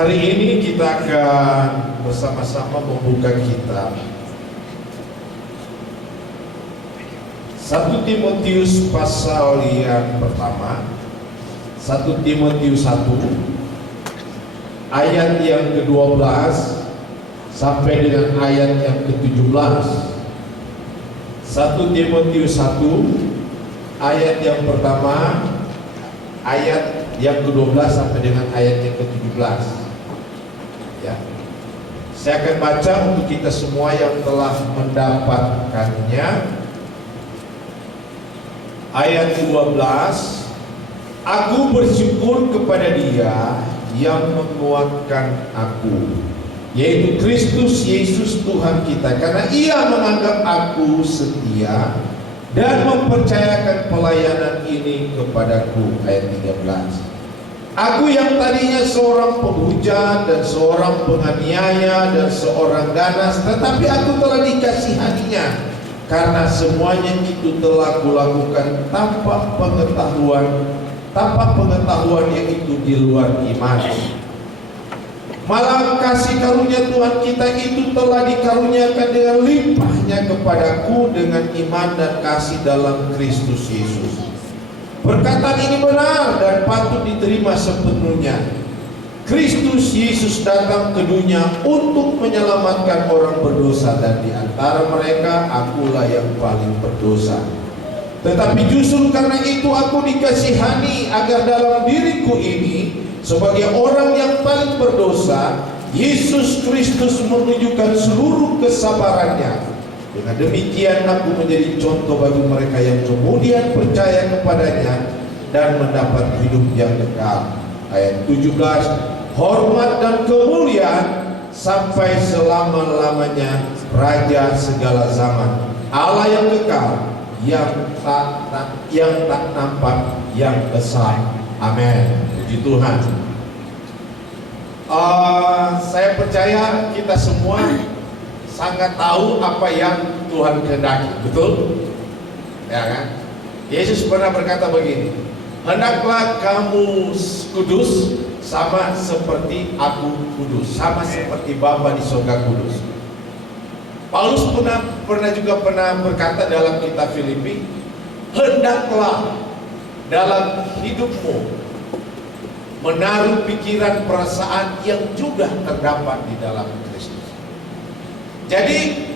Hari ini kita akan bersama-sama membuka kitab 1 Timotius pasal yang pertama, 1 Timotius 1 ayat yang ke-12 sampai dengan ayat yang ke-17. 1 Timotius 1 ayat yang pertama, ayat yang ke-12 sampai dengan ayat yang ke-17. Ya. Saya akan baca untuk kita semua yang telah mendapatkannya. Ayat 12, aku bersyukur kepada Dia yang menguatkan aku, yaitu Kristus Yesus Tuhan kita, karena Ia menganggap aku setia dan mempercayakan pelayanan ini kepadaku. Ayat 13, aku yang tadinya seorang penghujat dan seorang penganiaya dan seorang ganas, tetapi aku telah dikasihaninya, karena semuanya itu telah kulakukan tanpa pengetahuan yang itu di luar iman. Malah kasih karunia Tuhan kita itu telah dikaruniakan dengan limpahnya kepadaku dengan iman dan kasih dalam Kristus Yesus. Perkataan ini benar dan patut diterima sepenuhnya. Kristus Yesus datang ke dunia untuk menyelamatkan orang berdosa, dan di antara mereka akulah yang paling berdosa. Tetapi justru karena itu aku dikasihani, agar dalam diriku ini sebagai orang yang paling berdosa, Yesus Kristus menunjukkan seluruh kesabarannya. Dengan demikian aku menjadi contoh bagi mereka yang kemudian percaya kepadanya dan mendapat hidup yang kekal. Ayat 17, hormat dan kemuliaan sampai selama-lamanya, Raja segala zaman, Allah yang kekal, yang tak nampak, yang besar. Amin. Puji Tuhan. Saya percaya kita semua sangat tahu apa yang Tuhan kehendaki, betul? Ya kan? Yesus pernah berkata begini, hendaklah kamu kudus sama seperti aku kudus, sama seperti Bapa di surga kudus. Paulus pernah berkata dalam kitab Filipi, hendaklah dalam hidupmu menaruh pikiran perasaan yang juga terdapat di dalam Kristus. Jadi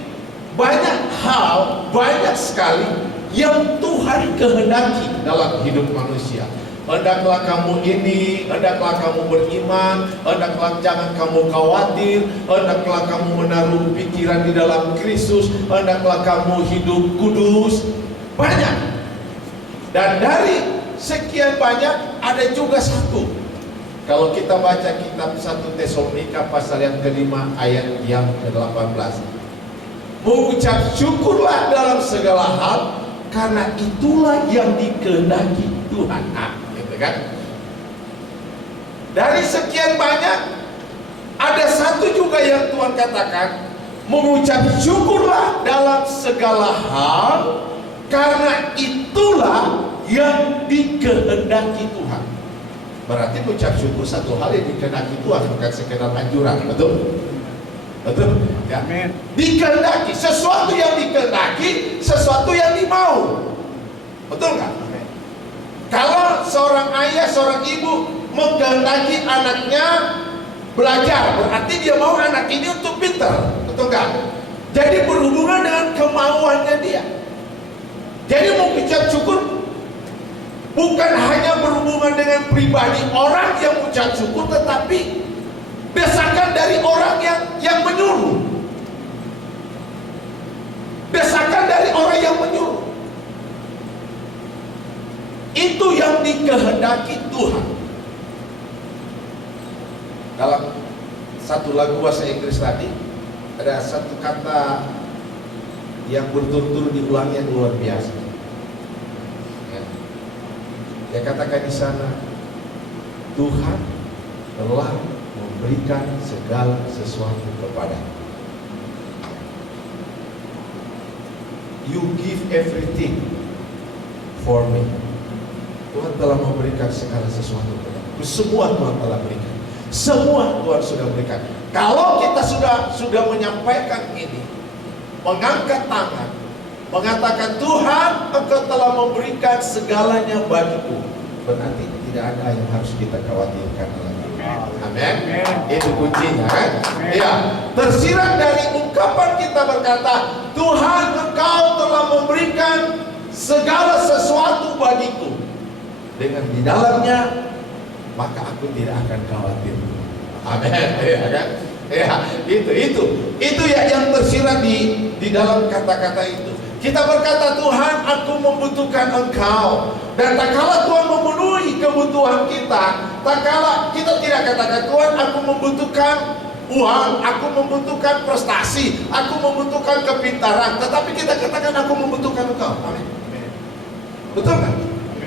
banyak hal, banyak sekali yang Tuhan kehendaki dalam hidup manusia. Hendaklah kamu ini, hendaklah kamu beriman, hendaklah jangan kamu khawatir, hendaklah kamu menaruh pikiran di dalam Kristus, hendaklah kamu hidup kudus. Banyak. Dan dari sekian banyak ada juga satu. Kalau kita baca kitab 1 Tesalonika pasal yang kelima ayat yang ke-18, mengucap syukurlah dalam segala hal, karena itulah yang dikehendaki Tuhan. Gitu kan? Dari sekian banyak, ada satu juga yang Tuhan katakan, mengucap syukurlah dalam segala hal, karena itulah yang dikehendaki Tuhan. Berarti mengucap syukur satu hal yang dikehendaki Tuhan, bukan sekedar anjuran, betul? Betul? Ya. Dikehendaki, sesuatu yang dikehendaki, sesuatu yang dimau. Betul nggak? Kalau seorang ayah, seorang ibu mengkehendaki anaknya belajar, berarti dia mau anak ini untuk pintar, betul nggak? Jadi berhubungan dengan kemauannya dia. Jadi mengucap syukur bukan hanya berhubungan dengan pribadi orang yang mengucap syukur, tetapi desakan dari orang yang menyuruh. Desakan dari orang yang menyuruh. Itu yang dikehendaki Tuhan. Dalam satu lagu bahasa Inggris tadi, ada satu kata yang berturut-turut diulangi yang luar biasa. Dia katakan di sana, Tuhan telah memberikan segala sesuatu kepada. You give everything for me. Tuhan telah memberikan segala sesuatu kepada. Semua Tuhan telah berikan. Semua Tuhan sudah berikan. Kalau kita sudah menyampaikan ini, mengangkat tangan, mengatakan Tuhan, Engkau telah memberikan segalanya bagiku, berarti tidak ada yang harus kita khawatirkan lagi. Amin. Itu kuncinya kan? Ya. Tersirat dari ungkapan kita berkata, Tuhan, Engkau telah memberikan segala sesuatu bagiku. Dengan di dalamnya, maka aku tidak akan khawatir. Amin. Ya kan? Ya, itu ya yang tersirat di dalam kata-kata itu. Kita berkata, Tuhan, aku membutuhkan Engkau. Dan tak kala Tuhan memenuhi kebutuhan kita, tak kala kita tidak katakan, Tuhan, aku membutuhkan uang, aku membutuhkan prestasi, aku membutuhkan kepintaran, tetapi kita katakan, aku membutuhkan Engkau. Amin. Betul kan?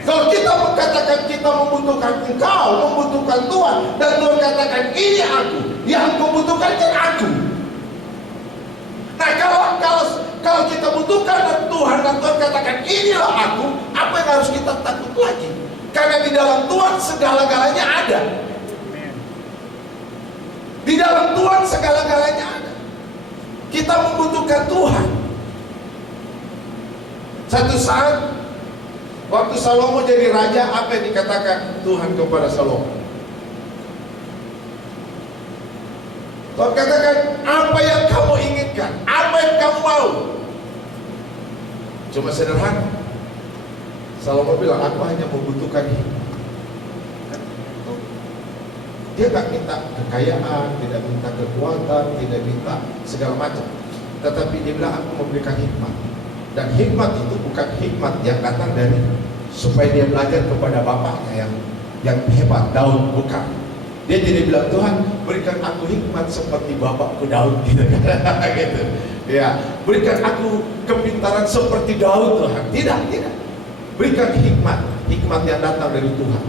Kalau kita mengatakan kita membutuhkan Engkau, membutuhkan Tuhan, dan Tuhan katakan, ini aku, yang aku butuhkan kan aku. Nah, kalau kita butuhkan dan Tuhan katakan inilah aku, apa yang harus kita takut lagi? Karena di dalam Tuhan segala-galanya ada. Di dalam Tuhan segala-galanya ada. Kita membutuhkan Tuhan. Satu saat waktu Salomo jadi raja, apa yang dikatakan Tuhan kepada Salomo? Tuhan katakan, apa yang kamu inginkan, apa yang kamu mau. Cuma sederhana. Salomo bilang, aku hanya membutuhkan hikmat. Dia tak minta kekayaan, tidak minta kekuatan, tidak minta segala macam. Tetapi dia bilang, aku memberikan hikmat. Dan hikmat itu bukan hikmat yang datang dari supaya dia belajar kepada bapaknya yang hebat, Daud, bukan. Dia tidak bilang, Tuhan berikan aku hikmat seperti bapakku Daud gitu. Gitu. Ya, berikan aku kepintaran seperti Daud, Tuhan. Tidak. Berikan hikmat yang datang dari Tuhan.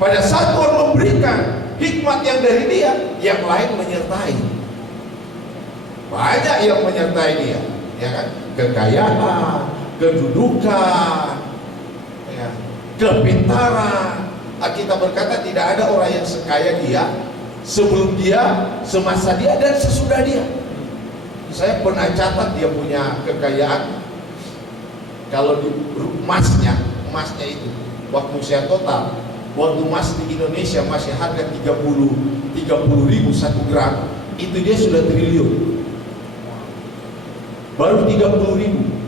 Pada saat Tuhan memberikan hikmat yang dari dia, yang lain menyertai. Banyak yang menyertai dia, ya kan? Kekayaan, kedudukan, ya, kepintaran. Kita berkata tidak ada orang yang sekaya dia sebelum dia, semasa dia, dan sesudah dia. Saya pernah catat dia punya kekayaan. Kalau di emasnya itu waktu saya total, waktu emas di Indonesia masih harga 30.000 1 gram, itu dia sudah triliun. Baru 30.000.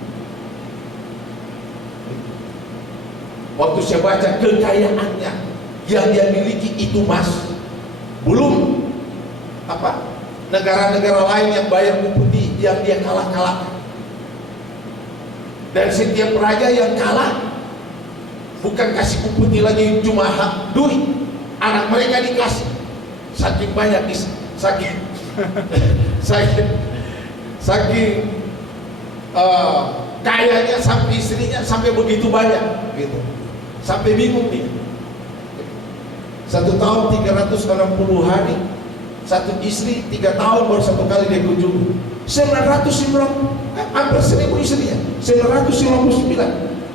Waktu saya baca kekayaannya yang dia miliki itu emas, belum negara-negara lain yang bayar putih yang dia kalah-kalahkan. Dan setiap raja yang kalah bukan kasih putih lagi, cuma hak duit, anak mereka dikasih. Saking banyak, saking kayanya, sampai istrinya sampai begitu banyak gitu. Sampai bingung nih. 1 tahun 360 hari, satu istri 3 tahun baru 1 kali dia kunjungi. 990, hampir 1000 istrinya, 999.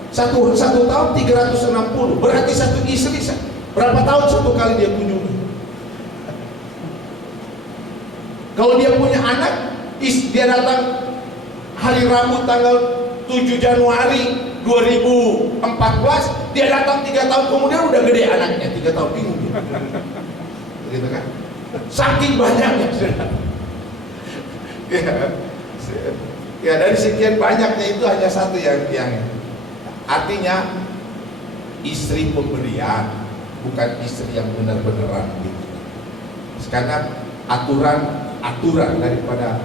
Satu tahun 360, berarti satu istri berapa tahun 1 kali dia kunjungi. Kalau dia punya anak, dia datang hari Rabu tanggal 7 Januari 2014, dia datang 3 tahun kemudian udah gede anaknya, 3 tahun, bingung dia. Gitu kan? Saking banyaknya. Ya, dari sekian banyaknya itu hanya satu yang artinya istri pemberian, bukan istri yang benar-beneran gitu. Karena aturan daripada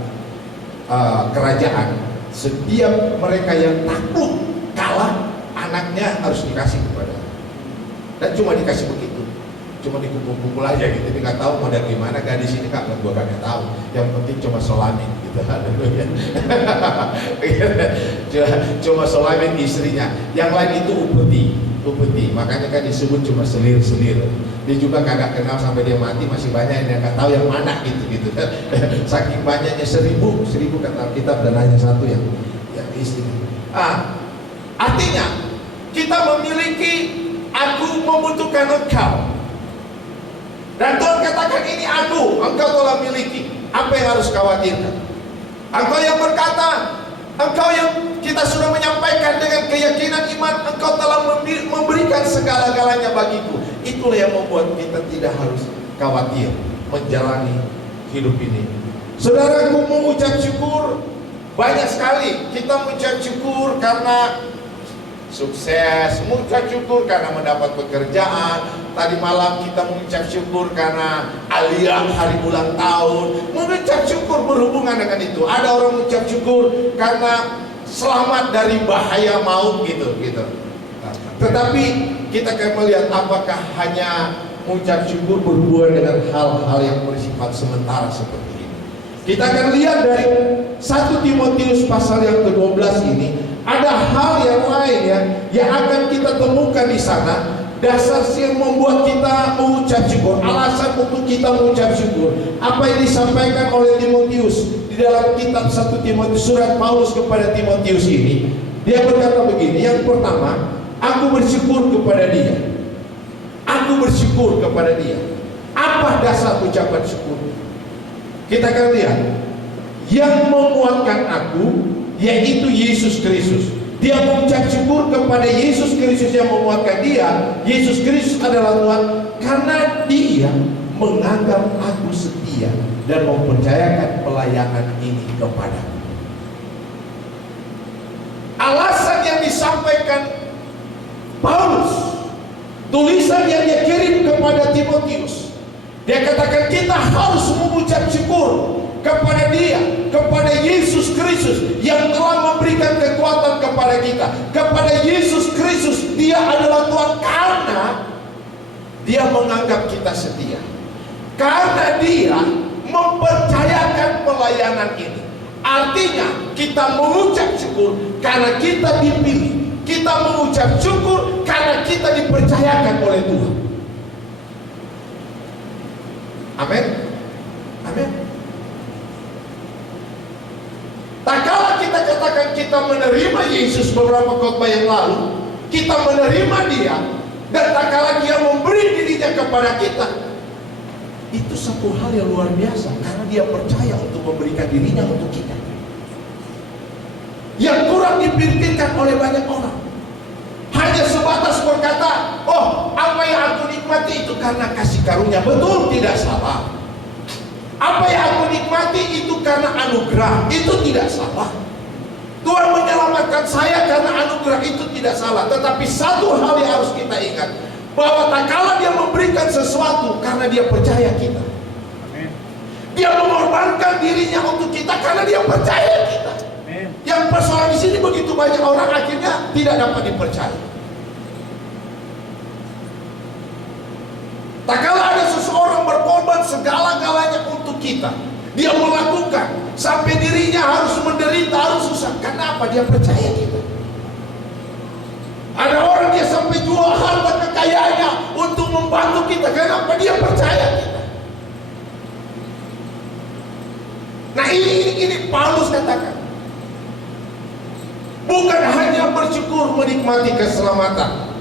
kerajaan, setiap mereka yang takluk kalah, anaknya harus dikasih kepada. Dan cuma dikasih begitu, cuma dikumpul-kumpul aja gitu. Dia nggak tahu model gimana, gadis ini kak, gua kagak tahu. Yang penting cuma solamin gitu. Cuma solamin istrinya. Yang lain itu upeti. Makanya kan disebut cuma selir-selir. Dia juga kagak kenal sampai dia mati, masih banyak yang nggak tahu yang mana gitu. Saking banyaknya 1000 kata Alkitab, dan hanya satu yang istri. Artinya kita memiliki, aku membutuhkan engkau. Dan Tuhan katakan, ini aku, engkau telah miliki. Apa yang harus khawatirkan? Engkau yang berkata, engkau yang kita sudah menyampaikan dengan keyakinan iman, engkau telah memberikan segala-galanya bagiku. Itulah yang membuat kita tidak harus khawatir menjalani hidup ini. Saudaraku, mengucap syukur, banyak sekali kita mengucap syukur karena sukses, mengucap syukur karena mendapat pekerjaan. Tadi malam kita mengucap syukur karena Alia hari ulang tahun. Mengucap syukur berhubungan dengan itu. Ada orang mengucap syukur karena selamat dari bahaya maut gitu. Tetapi kita akan melihat apakah hanya mengucap syukur berhubungan dengan hal-hal yang bersifat sementara seperti ini. Kita akan lihat dari 1 Timotius pasal yang ke-12 ini, ada hal yang lain yang akan kita temukan di sana. Dasar yang membuat kita mengucap syukur, alasan untuk kita mengucap syukur, apa yang disampaikan oleh Timotius di dalam kitab 1 Timotius, surat Paulus kepada Timotius ini. Dia berkata begini, yang pertama, aku bersyukur kepada dia. Aku bersyukur kepada dia. Apa dasar ucapan syukur? Kita akan lihat, yang menguatkan aku yaitu Yesus Kristus. Dia mengucap syukur kepada Yesus Kristus yang menguatkan dia. Yesus Kristus adalah Tuhan, karena dia menganggap aku setia dan mempercayakan pelayanan ini kepadamu. Alasan yang disampaikan Paulus, tulisan yang dia kirim kepada Timotius, dia katakan kita harus mengucap syukur kepada Dia, kepada Yesus Kristus yang telah memberikan kekuatan kepada kita, kepada Yesus Kristus. Dia adalah Tuhan karena Dia menganggap kita setia, karena Dia mempercayakan pelayanan ini. Artinya kita mengucap syukur karena kita dipilih, kita mengucap syukur karena kita dipercayakan oleh Tuhan. Amin. Amin. Tak kala kita katakan kita menerima Yesus beberapa khotbah yang lalu, kita menerima Dia, dan tak kala Dia memberi dirinya kepada kita, itu satu hal yang luar biasa karena Dia percaya untuk memberikan dirinya untuk kita. Yang kurang dipikirkan oleh banyak orang hanya sebatas berkata, oh, apa yang aku nikmati itu karena kasih karunia. Betul, tidak salah. Apa yang aku nikmati itu karena anugerah. Itu tidak salah. Tuhan menyelamatkan saya karena anugerah, itu tidak salah. Tetapi satu hal yang harus kita ingat, bahwa tak kala Dia memberikan sesuatu karena Dia percaya kita. Dia mengorbankan dirinya untuk kita karena Dia percaya kita. Yang persoalan di sini begitu banyak orang akhirnya tidak dapat dipercaya. Tak kala ada seseorang berkorban segala-galanya untuk kita, dia melakukan sampai dirinya harus menderita, harus susah. Kenapa? Dia percaya kita. Ada orang dia sampai jual harta kekayaannya untuk membantu kita. Kenapa? Dia percaya kita. Nah ini Paulus katakan, bukan hanya bersyukur menikmati keselamatan,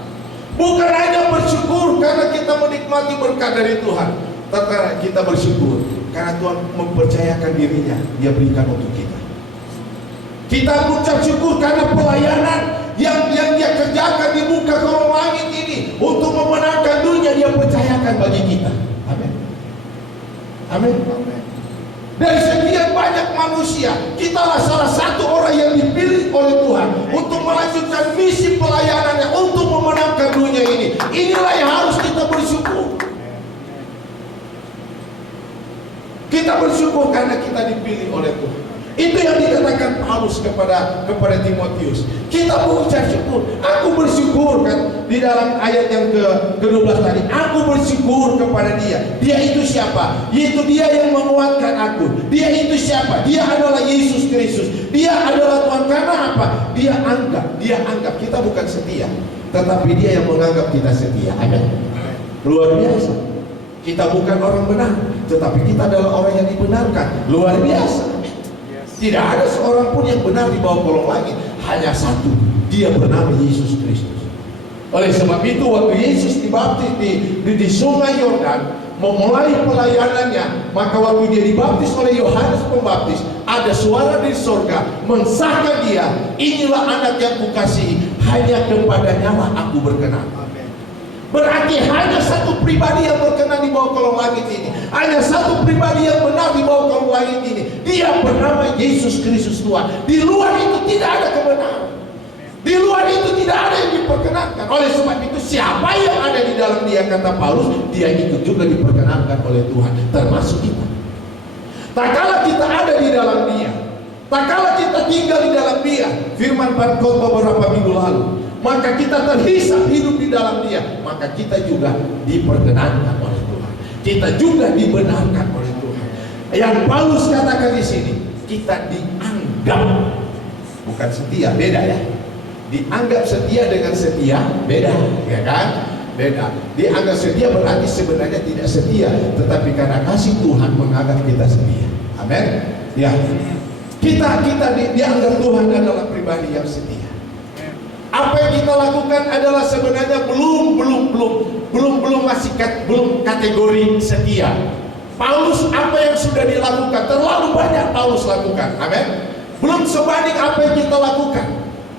bukan hanya bersyukur karena kita menikmati berkat dari Tuhan, tetapi kita bersyukur karena Tuhan mempercayakan dirinya, Dia berikan untuk kita. Kita mengucap syukur karena pelayanan yang Dia kerjakan di muka kolong langit ini untuk memenangkan dunia, Dia percayakan bagi kita. Amin. Amin. Dari sekian banyak manusia, kitalah salah satu orang yang dipilih oleh Tuhan untuk melanjutkan misi pelayanannya, untuk memenangkan dunia ini. Inilah yang harus kita bersyukur. Kita bersyukur karena kita dipilih oleh Tuhan. Itu yang dikatakan Paulus kepada Timotius. Kita mengucap syukur. Aku bersyukur, kan, di dalam ayat yang ke-12 tadi. Aku bersyukur kepada Dia. Dia itu siapa? Yaitu Dia yang menguatkan aku. Dia itu siapa? Dia adalah Yesus Kristus. Dia adalah Tuhan. Karena apa? Dia anggap kita bukan setia, tetapi Dia yang menganggap kita setia. Amin. Luar biasa. Kita bukan orang benar, tetapi kita adalah orang yang dibenarkan. Luar biasa. Tidak ada seorang pun yang benar di bawah kolong langit. Hanya satu, Dia bernama Yesus Kristus. Oleh sebab itu waktu Yesus dibaptis di sungai Yordan, memulai pelayanannya, maka waktu Dia dibaptis oleh Yohanes Pembaptis, ada suara dari sorga mensahkan Dia, inilah anak yang kukasihi, hanya kepadanya lah aku berkenan. Berarti hanya satu pribadi yang berkenan di bawah kolong langit ini. Hanya satu pribadi yang benar di bawah kolong langit ini. Dia bernama Yesus Kristus Tuhan. Di luar itu tidak ada kebenaran. Di luar itu tidak ada yang diperkenankan. Oleh sebab itu siapa yang ada di dalam Dia, kata Paulus, dia itu juga diperkenankan oleh Tuhan, termasuk kita. Tak kala kita ada di dalam Dia, tak kala kita tinggal di dalam Dia, firman khotbah beberapa minggu lalu, maka kita terhisap hidup di dalam Dia, maka kita juga diperkenankan oleh Tuhan. Kita juga dibenarkan oleh Tuhan. Yang Paulus katakan di sini, kita dianggap, bukan setia, beda ya. Dianggap setia dengan setia beda, ya kan? Beda. Dianggap setia berarti sebenarnya tidak setia, tetapi karena kasih Tuhan menganggap kita setia. Amin. Ya. Kita dianggap Tuhan adalah pribadi yang setia. Apa yang kita lakukan adalah sebenarnya belum kategori setia. Paulus apa yang sudah dilakukan terlalu banyak Paulus lakukan. Amin. Belum sebanding apa yang kita lakukan.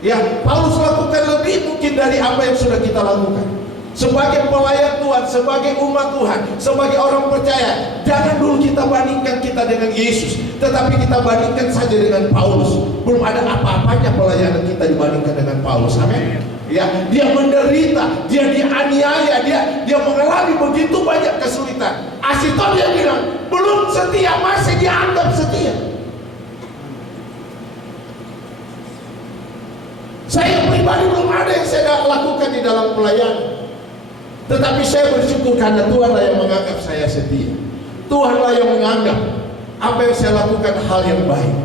Ya, Paulus lakukan lebih mungkin dari apa yang sudah kita lakukan. Sebagai pelayan Tuhan, sebagai umat Tuhan, sebagai orang percaya, jangan dulu kita bandingkan kita dengan Yesus, tetapi kita bandingkan saja dengan Paulus. Belum ada apa-apanya pelayanan kita dibandingkan dengan Paulus. Amin. Ya, dia menderita, dia dianiaya, dia mengalami begitu banyak kesulitan. Asito dia bilang, belum setia, masih dianggap setia. Saya pribadi belum ada yang saya lakukan di dalam pelayanan. Tetapi saya bersyukur karena Tuhanlah yang menganggap saya setia. Tuhanlah yang menganggap apa yang saya lakukan hal yang baik.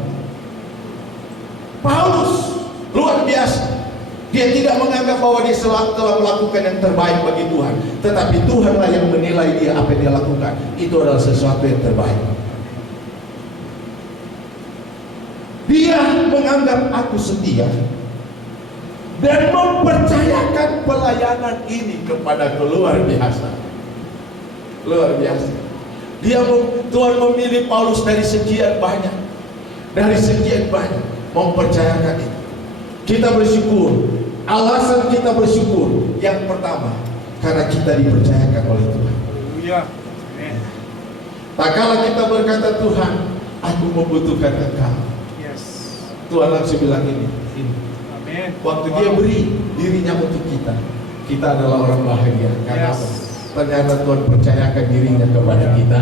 Paulus luar biasa. Dia tidak menganggap bahwa dia telah melakukan yang terbaik bagi Tuhan, tetapi Tuhanlah yang menilai dia apa yang dia lakukan. Itu adalah sesuatu yang terbaik. Dia menganggap aku setia dan mempercayakan pelayanan ini kepada luar biasa. Luar biasa. Tuhan memilih Paulus dari sekian banyak. Dari sekian banyak mempercayakan itu. Kita bersyukur. Alasan kita bersyukur yang pertama, karena kita dipercayakan oleh Tuhan. Tak kala kita berkata, Tuhan, aku membutuhkan Engkau. Tuhan langsung bilang ini. Waktu dia beri dirinya untuk kita, kita adalah orang bahagia. Karena ternyata Tuhan percayakan dirinya kepada kita.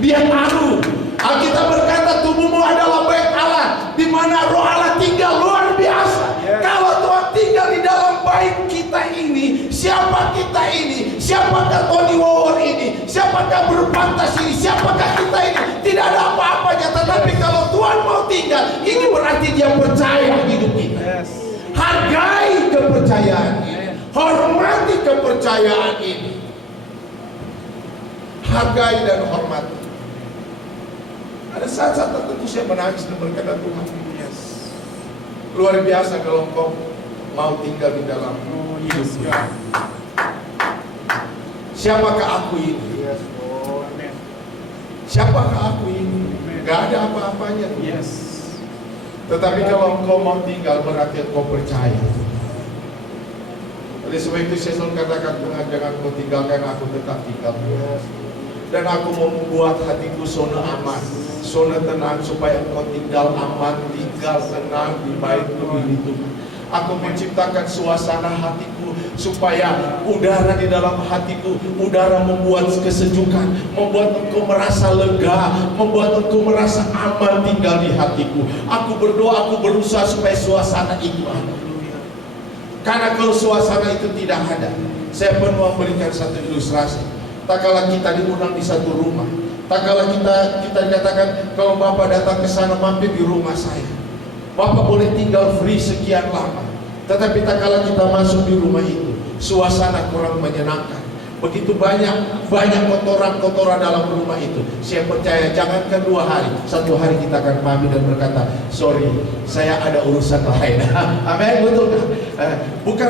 Dia taruh. Alkitab berkata tubuhmu adalah bait Allah, di mana Roh Allah tinggal. Luar biasa. Kalau Tuhan tinggal di dalam bait kita ini, siapa kita ini? Siapakah Tony Wower ini? Siapakah berpantas ini? Siapakah kita ini? Tidak ada apa-apanya. Tetapi kalau Tuhan mau tinggal, ini berarti Dia percaya hidup kita. Hargai kepercayaan ini, hormati kepercayaan ini. Hargai dan hormati. Ada saat-saat tertentu saya menangis dan berkata, Tuhan, luar biasa kalau Engkau mau tinggal di dalam hidupku. Siapakah aku ini? Siapakah aku ini? Gak ada apa-apanya. Tetapi kalau Engkau mau tinggal, berarti Engkau percaya. Oleh sebab itu saya selalu katakan, Tuhan, jangan Kau tinggalkan aku, tetap tinggal. Dan aku mau membuat hatiku zona aman, zona tenang, supaya Engkau tinggal aman, tinggal tenang di bait-Mu ini, Tuhan. Aku menciptakan suasana hatiku supaya udara di dalam hatiku, udara membuat kesejukan, membuat Engkau merasa lega, membuat Engkau merasa aman tinggal di hatiku. Aku berdoa, aku berusaha supaya suasana itu ada. Karena kalau suasana itu tidak ada, saya pernah memberikan satu ilustrasi. Tak kala kita diundang di satu rumah, tak kala kita dikatakan, kalau Bapak datang ke sana mampir di rumah saya, Bapak boleh tinggal free sekian lama. Tetapi tak kala kita masuk di rumah itu, suasana kurang menyenangkan. Begitu banyak kotoran-kotoran dalam rumah itu. Saya percaya jangankan 2 hari, 1 hari kita akan pamit dan berkata, sorry, saya ada urusan lain. Amin, betul kan?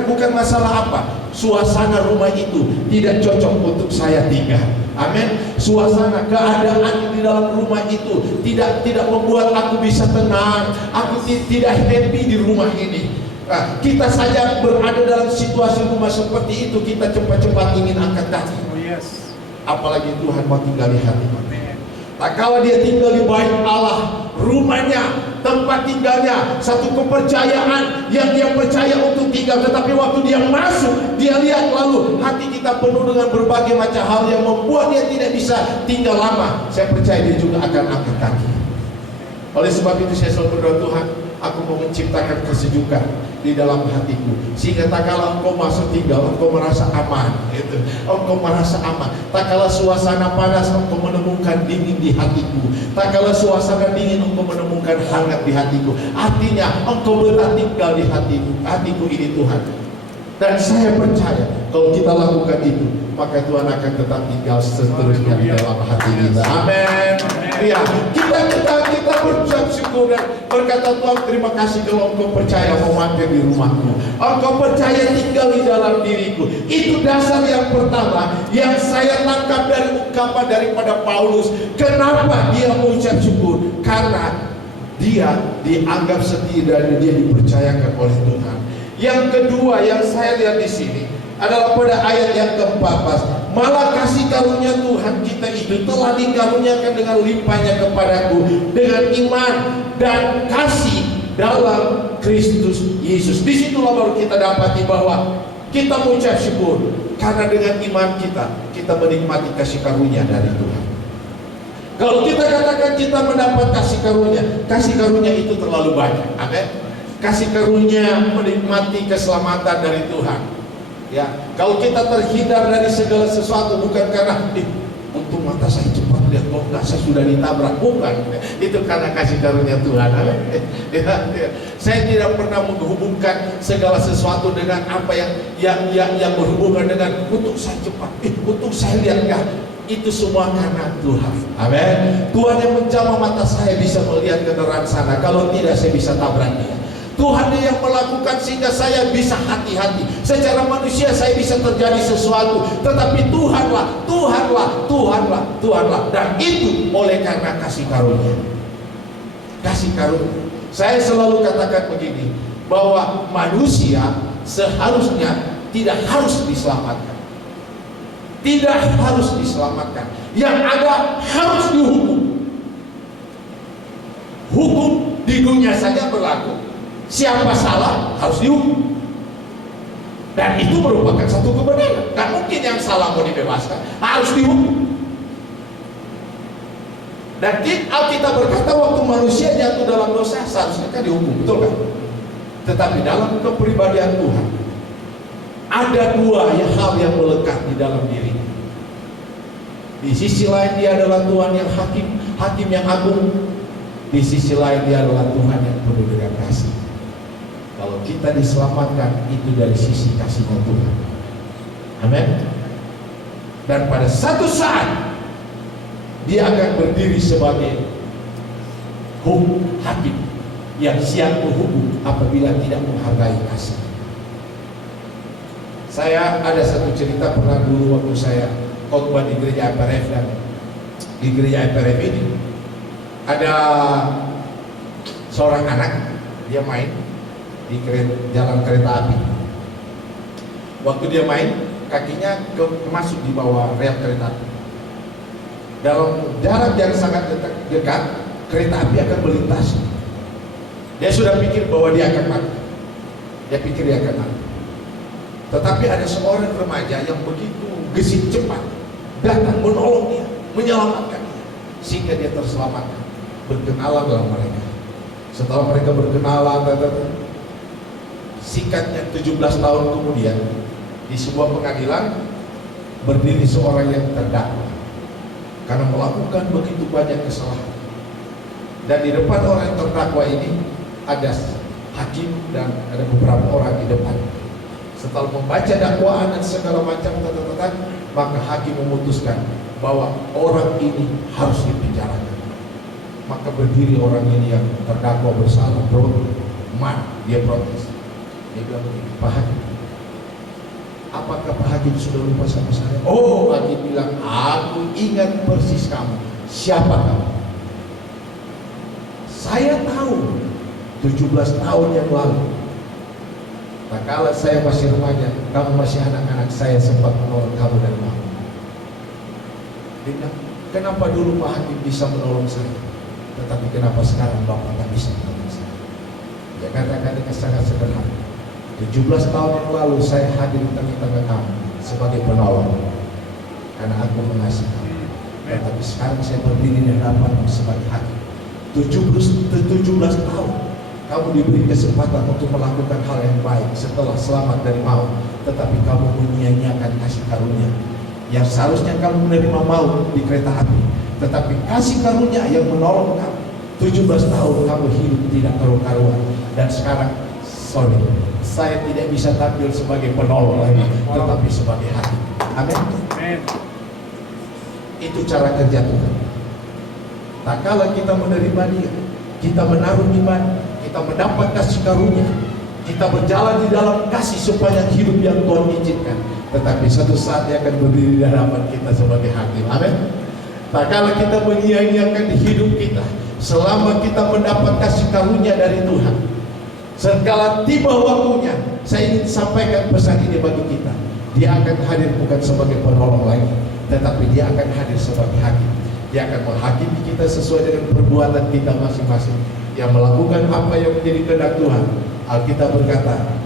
Bukan masalah apa, suasana rumah itu tidak cocok untuk saya tinggal. Amin. Suasana keadaan di dalam rumah itu tidak membuat aku bisa tenang. Aku tidak happy di rumah ini. Kita saja berada dalam situasi rumah seperti itu, kita cepat-cepat ingin angkat kaki. Apalagi Tuhan mau tinggal di hati. Tak kala dia tinggal di bait Allah, rumahnya, tempat tinggalnya, satu kepercayaan yang dia percaya untuk tinggal. Tetapi waktu dia masuk, dia lihat lalu hati kita penuh dengan berbagai macam hal yang membuat dia tidak bisa tinggal lama. Saya percaya dia juga akan angkat kaki. Oleh sebab itu saya selalu berdoa, Tuhan, aku mau menciptakan kesejukan di dalam hatiku, sehingga tak kala Engkau masuk tinggal, Engkau merasa aman, gitu. Engkau merasa aman. Tak kala suasana panas, Engkau menemukan dingin di hatiku. Tak kala suasana dingin, Engkau menemukan hangat di hatiku. Artinya Engkau betah tinggal di hatiku ini, Tuhan. Dan saya percaya kalau kita lakukan itu, maka Tuhan akan tetap tinggal seterusnya di dalam hati kita. Amin. Ya, kita berucap syukur dan berkata, Tuhan, terima kasih kalau Engkau percaya mau mampir di rumahku. Engkau percaya tinggal di dalam diriku. Itu dasar yang pertama yang saya tangkap dari ungkapan daripada Paulus. Kenapa dia mengucap syukur? Karena dia dianggap setia dan dia dipercayakan oleh Tuhan. Yang kedua yang saya lihat di sini adalah pada ayat yang ke-14. Malah kasih karunia Tuhan kita itu telah dikaruniakan dengan limpahnya kepadaku dengan iman dan kasih dalam Kristus Yesus. Disitulah baru kita dapati bahwa kita mengucap syukur karena dengan iman kita menikmati kasih karunia dari Tuhan. Kalau kita katakan kita mendapat kasih karunia itu terlalu banyak. Amin. Kasih karunia menikmati keselamatan dari Tuhan. Ya, kalau kita terhindar dari segala sesuatu bukan karena untung mata saya cepat lihat, kok nggak saya sudah ditabrak, bukan. Itu karena kasih karunia Tuhan. Saya tidak pernah menghubungkan segala sesuatu dengan apa yang berhubungan dengan untung saya cepat, untung saya lihat nggak. Itu semua karena Tuhan. Amin. Tuhan yang menjamah mata saya bisa melihat kendaraan sana. Kalau tidak saya bisa tabrak dia. Tuhan yang melakukan sehingga saya bisa hati-hati. Secara manusia saya bisa terjadi sesuatu, tetapi Tuhanlah. Dan itu oleh karena kasih karunia. Kasih karunia. Saya selalu katakan begini, bahwa manusia seharusnya tidak harus diselamatkan. Tidak harus diselamatkan. Yang ada harus dihukum. Hukum di dunia saja berlaku. Siapa salah harus dihukum. Dan itu merupakan satu kebenaran. Gak mungkin yang salah mau dibebaskan, harus dihukum. Dan Alkitab berkata waktu manusia jatuh dalam dosa seharusnya kan dihukum, betul kan? Tetapi dalam kepribadian Tuhan ada dua hal yang melekat di dalam diri. Di sisi lain dia adalah Tuhan yang hakim yang agung. Di sisi lain dia adalah Tuhan yang penuh dengan kasih. Kalau kita diselamatkan itu dari sisi kasihnya Tuhan. Amin. Dan pada satu saat dia akan berdiri sebagai hakim yang siap menghukum apabila tidak menghargai kasih. Saya ada satu cerita pernah dulu waktu saya khotbah di gereja IPRF, dan di gereja IPRF ini ada seorang anak, dia main di jalan kereta api. Waktu dia main, kakinya masuk di bawah rel kereta api. Dalam jarak yang sangat dekat, kereta api akan melintas. Dia sudah pikir bahwa dia akan mati. Dia pikir dia akan mati. Tetapi ada seorang remaja yang begitu gesit cepat datang menolong dia, menyelamatkan dia, sehingga dia terselamatkan. Berkenalan dalam mereka. Setelah mereka berkenalan, singkatnya 17 tahun kemudian di sebuah pengadilan berdiri seorang yang terdakwa karena melakukan begitu banyak kesalahan. Dan di depan orang yang terdakwa ini ada hakim dan ada beberapa orang di depan. Setelah membaca dakwaan dan segala macam maka hakim memutuskan bahwa orang ini harus dipenjarakan. Maka berdiri orang ini yang terdakwa bersalah, dia protes. Dia bilang, Pak Hakim, apakah Pak Hakim sudah lupa sama saya? Oh, Hakim bilang, aku ingat persis kamu. Siapa kamu? Saya tahu 17 tahun yang lalu, tak kala saya masih remaja, kamu masih anak-anak, saya sempat menolong kamu dari maut. Dia bilang, kenapa dulu Pak Hakim bisa menolong saya, tetapi kenapa sekarang Bapak tak bisa menolong saya? Dia katakan dengan sangat sederhana, 17 tahun yang lalu saya hadir di tengah-tengah kamu sebagai penolong karena aku mengasihi kamu. Tetapi sekarang saya berdiri di hadapanmu sebagai hakim. 17 tahun kamu diberi kesempatan untuk melakukan hal yang baik setelah selamat dari maut, tetapi kamu menyia-nyiakan kasih karunia yang seharusnya kamu menerima maut di kereta api, tetapi kasih karunia yang menolong kamu. 17 tahun kamu hidup tidak karu-karuan, dan sekarang saya tidak bisa tampil sebagai penolong lagi, tetapi sebagai hakim. Amin. Itu cara kerja Tuhan. Tak kala kita menerima Dia, kita menaruh iman, kita mendapat kasih karunia, kita berjalan di dalam kasih supaya hidup yang Tuhan izinkan. Tetapi satu saat Dia akan berdiri di hadapan kita sebagai hakim. Amin. Tak kala kita menyia-nyiakan hidup kita, selama kita mendapat kasih karunia dari Tuhan, sekala tiba waktunya saya ingin sampaikan pesan ini bagi kita. Dia akan hadir bukan sebagai penolong lagi, tetapi dia akan hadir sebagai hakim. Dia akan menghakimi kita sesuai dengan perbuatan kita masing-masing, yang melakukan apa yang menjadi kehendak Tuhan. Alkitab berkata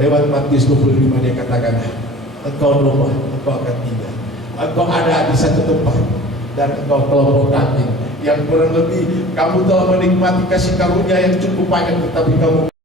lewat Matius 25, dia katakan, engkau domba, engkau akan tinggal, engkau ada di satu tempat, dan engkau kelompok kambing yang kurang lebih kamu telah menikmati kasih karunia yang cukup banyak, tetapi kamu